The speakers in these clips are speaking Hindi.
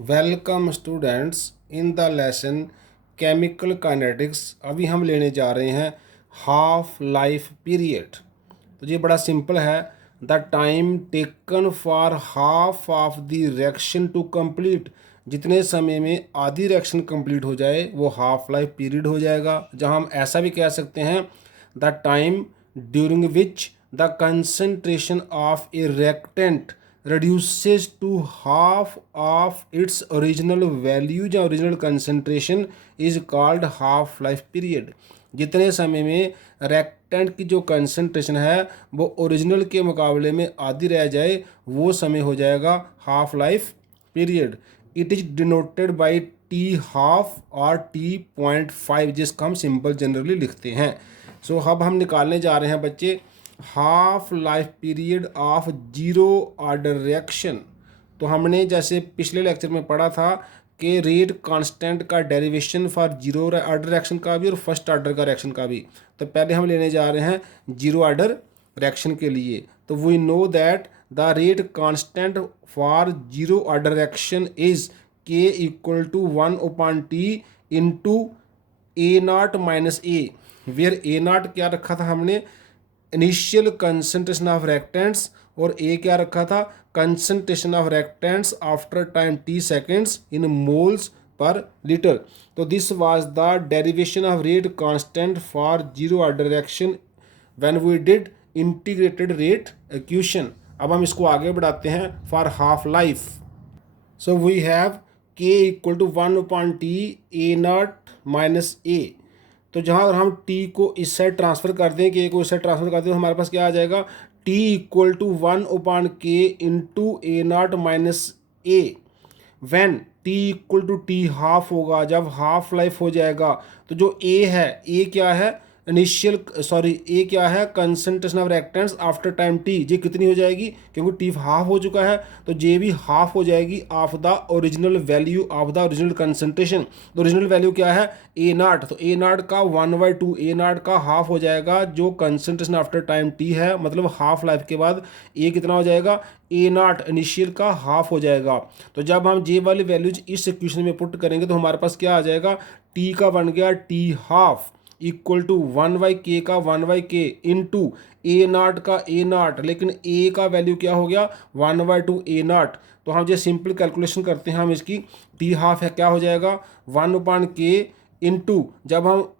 Welcome students in the lesson chemical kinetics. अभी हम लेने जा रहे हैं हाफ लाइफ पीरियड। तो ये बड़ा सिंपल है। The time taken for half of the reaction to complete, जितने समय में आधी रिएक्शन कंप्लीट हो जाए वो हाफ लाइफ पीरियड हो जाएगा। जहां हम ऐसा भी कह सकते हैं the time during which the concentration of A reactant reduces to half of its original value या original concentration is called half life period। जितने समय में रिएक्टेंट की जो कंसंट्रेशन है वो ओरिजिनल के मुकाबले में आधी रह जाए वो समय हो जाएगा half life period. It is denoted by T half और T.5, जिसका हम सिंपल जनरली लिखते हैं। सो अब हम निकालने जा रहे हैं बच्चे half life period of zero order reaction. तो हमने जैसे पिछले लेक्चर में पढ़ा था कि रेट कांस्टेंट का derivation for zero order reaction का भी और फर्स्ट ऑर्डर का रिएक्शन का भी। तो पहले हम लेने जा रहे हैं जीरो ऑर्डर रिएक्शन के लिए। तो we know that the rate constant for zero order reaction is K equal to 1/T into A0 - A, where A0 क्या रखा था हमने, इनिशियल कंसंट्रेशन ऑफ रिएक्टेंट्स, और ए क्या रखा था, concentration of reactants after time T seconds in moles per litre. तो this was the derivation of rate constant for zero order reaction when we did integrated rate equation. अब हम इसको आगे बढ़ाते हैं for half life. So we have K equal to 1/T A0 - A। तो जहाँ अगर हम t को इस साइड ट्रांसफ़र कर दें, के को इस साइड ट्रांसफ़र कर दें, तो हमारे पास क्या आ जाएगा, t equal to 1/K into A0 - A when t equal to T half होगा। जब हाफ लाइफ हो जाएगा तो जो a है, a क्या है, इनिशियल ए क्या है, concentration of reactants after time T, ये कितनी हो जाएगी, क्योंकि टी हाफ हो चुका है तो जे भी हाफ हो जाएगी of the original value of the original concentration. तो ओरिजिनल वैल्यू क्या है, A0, तो A0 का 1/2, A0 का हाफ हो जाएगा जो कंसंट्रेशन आफ्टर टाइम टी है, मतलब हाफ लाइफ के बाद ए कितना हो जाएगा, A0 इनिशियल का हाफ हो जाएगा। तो जब हम जे वाली वैल्यूज इस इक्वेशन में पुट करेंगे तो हमारे पास क्या आ जाएगा, टी का बन गया T half equal to 1/K का 1/K इंटू A0 का A0, लेकिन A का वैल्यू क्या हो गया, 1/2 A0। तो हम जो सिंपल कैलकुलेशन करते हैं हम इसकी, टी हाफ है क्या हो जाएगा 1/K इंटू, जब हम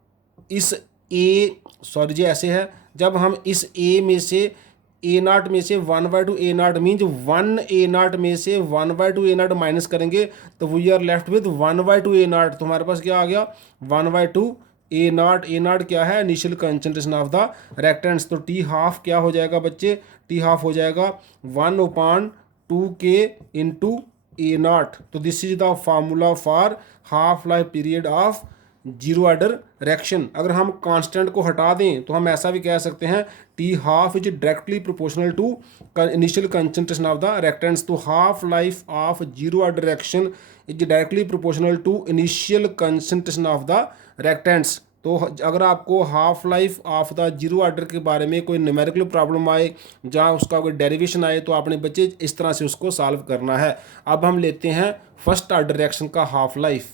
इस जी ऐसे है, जब हम इस A में से A0 में से 1/2 A0 मीन्स 1 A0 में से 1/2 A0 माइनस करेंगे तो we are left with 1/2 A0। तो हमारे पास क्या आ गया, 1/2 A0। A0 क्या है, initial concentration of the reactants. तो टी हाफ क्या हो जाएगा बच्चे, टी हाफ हो जाएगा 1/2K इंटू A0। तो this is the formula for half life period of zero order reaction. अगर हम कांस्टेंट को हटा दें तो हम ऐसा भी कह सकते हैं T half is directly proportional to initial concentration of the reactants. तो half life of zero order reaction is directly proportional to initial concentration of the reactants. तो अगर आपको half life of the zero order के बारे में कोई न्यूमेरिकल प्रॉब्लम आए, जहाँ उसका कोई डेरिवेशन आए, तो आपने बच्चे इस तरह से उसको सॉल्व करना है। अब हम लेते हैं फर्स्ट ऑर्डर रिएक्शन का हाफ लाइफ।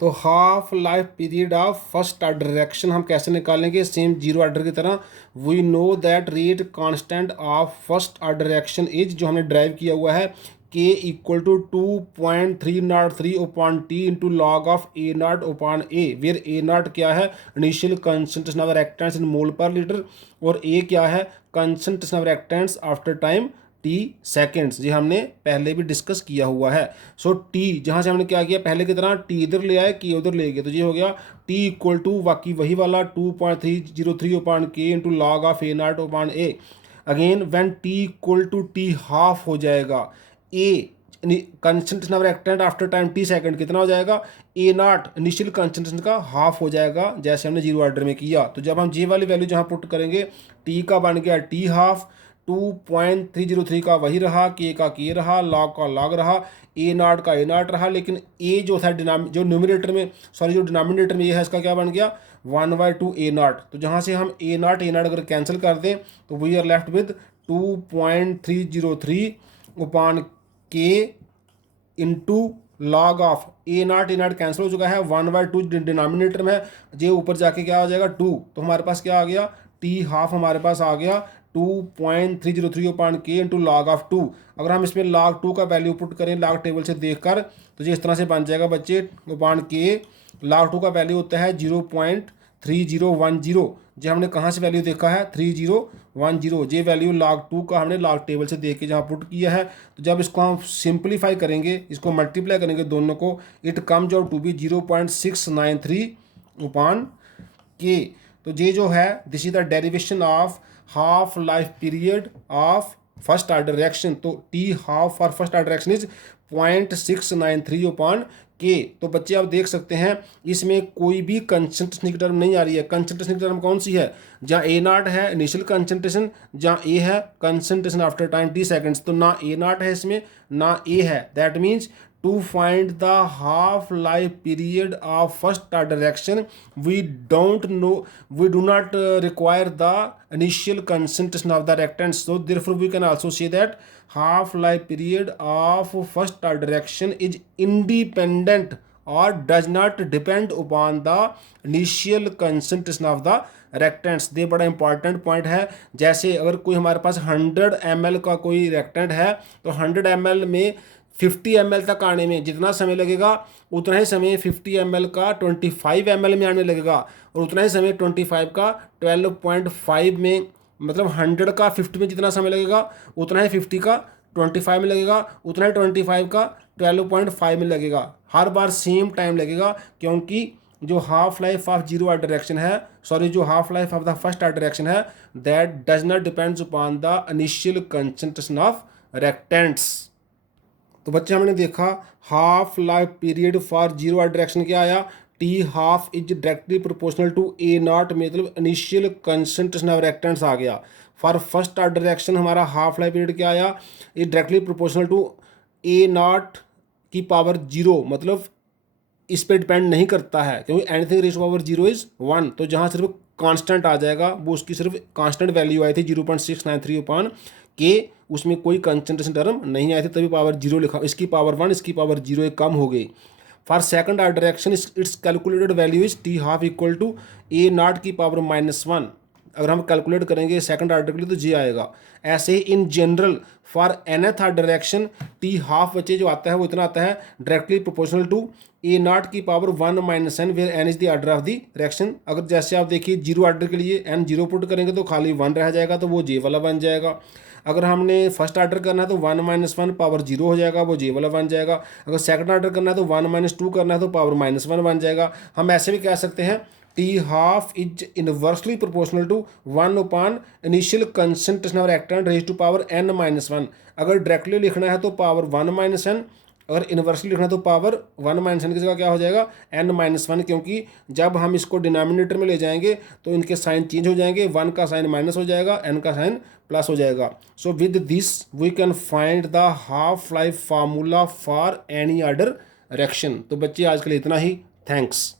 तो half life period of first order reaction हम कैसे निकालेंगे, सेम जीरो ऑर्डर की तरह। We know that rate constant of first order reaction is, जो हमने ड्राइव किया हुआ है, K equal to 2.303/T into log of A0/A, where A0 क्या है, initial concentration of reactants in mole per litre, और A क्या है, concentration of reactants after time T seconds. ये हमने पहले भी डिस्कस किया हुआ है। सो टी जहाँ से हमने क्या किया, पहले की तरह टी इधर ले आए, की उधर ले गए, तो ये हो गया टी इक्वल टू बाकी वही वाला 2.303/K into log of A0/A। Again when T equal to T half हो जाएगा, A concentration of reactant after time T second कितना हो जाएगा, A0 इनिशियल कंसंट्रेशन का हाफ हो जाएगा, जैसे हमने जीरो ऑर्डर में किया। तो जब हम जे वाली वैल्यू जहाँ पुट करेंगे, टी का बन गया टी हाफ, 2.303 का वही रहा, के का के रहा, लॉग का लॉग रहा, A0 का A0 रहा, लेकिन ए जो था जो न्यूमरेटर में जो डिनोमिनेटर में ये है, इसका क्या बन गया, 1/2 A0। तो जहाँ से हम A0 अगर कैंसिल कर दें तो we are left with 2.303/K into log of a naught cancel हो चुका है, 1/2 डिनोमिनेटर में है, ये ऊपर जाके क्या हो जाएगा 2, तो हमारे पास क्या आ गया टी हाफ हमारे पास आ गया 2.303 अपॉन के इंटू लॉग ऑफ 2। अगर हम इसमें लॉग 2 का वैल्यू पुट करें लॉग टेबल से देखकर तो ये इस तरह से बन जाएगा बच्चे, अपॉन के लॉग 2 का वैल्यू होता है 0.3010। जो हमने कहाँ से वैल्यू देखा है 3010, ये वैल्यू लॉग 2 का हमने लॉग टेबल से देख के जहाँ पुट किया है। तो जब इसको हम सिंप्लीफाई करेंगे, इसको मल्टीप्लाई करेंगे दोनों को, it comes out to be 0.693 upon K. तो ये जो है this is the derivation of half life period of first order reaction. तो T half for first order reaction is 0.693 upon K. तो बच्चे आप देख सकते हैं इसमें कोई भी कंसंट्रेशन की टर्म नहीं आ रही है। कंसंट्रेशन की टर्म कौन सी है, जहाँ ए नॉट है इनिशियल कंसंट्रेशन, जहाँ ए है concentration after time T seconds. तो ना ए नॉट है इसमें ना ए है, that means to find the half life period of first order reaction we do not require the initial concentration of the reactants. So therefore we can also say that half life period of first order reaction is independent or does not depend upon the initial concentration of the reactants. ये बड़ा इंपॉर्टेंट पॉइंट है। जैसे अगर कोई हमारे पास 100 ml का कोई रिएक्टेंट है तो 100 ml में 50 ml तक आने में जितना समय लगेगा उतना ही समय 50 ml का 25 ml में आने लगेगा, और उतना ही समय 25 का 12.5 में, मतलब 100 का 50 में जितना समय लगेगा उतना ही 50 का 25 में लगेगा, उतना ही 25 का 12.5 में लगेगा। हर बार सेम टाइम लगेगा, क्योंकि जो half life of zero order reaction है, सॉरी जो half life of the first order reaction है, that does not depends upon the initial concentration of reactants. तो बच्चे हमने देखा half life period for zero order reaction क्या आया, T half is directly proportional to A not, मतलब इनिशियल कंसंट्रेशन ऑफ रिएक्टेंट्स आ गया। फॉर फर्स्ट ऑर्डर रिएक्शन हमारा हाफ लाइफ पीरियड क्या आया, is directly proportional to A not की पावर 0, मतलब इस पर डिपेंड नहीं करता है, क्योंकि एनीथिंग रेज पावर 0 इज 1। तो जहाँ सिर्फ कांस्टेंट आ जाएगा, वो उसकी सिर्फ कांस्टेंट वैल्यू आई थी 0.693 अपॉन के, उसमें कोई कंसंट्रेशन टर्म नहीं आई थी, तभी पावर 0 लिखा। इसकी पावर 1 इसकी पावर 0 कम हो गई। For second order reaction it's calculated value is t half equal to A not की पावर -1। अगर हम कैलकुलेट करेंगे सेकंड ऑर्डर के लिए तो जी आएगा। ऐसे ही in general for nth order reaction T half बच्चे जो आता है वो इतना आता है directly proportional to A not की power 1 - n, where n is the order of the reaction. अगर जैसे आप देखिए जीरो ऑर्डर के लिए n 0 पुट करेंगे तो खाली 1 रह जाएगा, तो वो जे वाला बन जाएगा। अगर हमने फर्स्ट ऑर्डर करना है तो 1 - 1 पावर 0 हो जाएगा, वो जे वाला बन जाएगा। अगर सेकंड ऑर्डर करना है तो 1 - 2 करना है तो पावर -1 बन जाएगा। हम ऐसे भी कह सकते हैं T half is inversely proportional to 1 upon initial concentration of reactant raise to power n - 1। अगर डायरेक्टली लिखना है तो पावर 1 - n, अगर इन्वर्सली लिखना है तो पावर 1 - n की जगह क्या हो जाएगा n - 1, क्योंकि जब हम इसको डिनोमिनेटर में ले जाएंगे तो इनके साइन चेंज हो जाएंगे, 1 का साइन माइनस हो जाएगा, n का साइन प्लस हो जाएगा। So with this we can find the half life formula for any order reaction. तो बच्चे आज के लिए इतना ही, थैंक्स।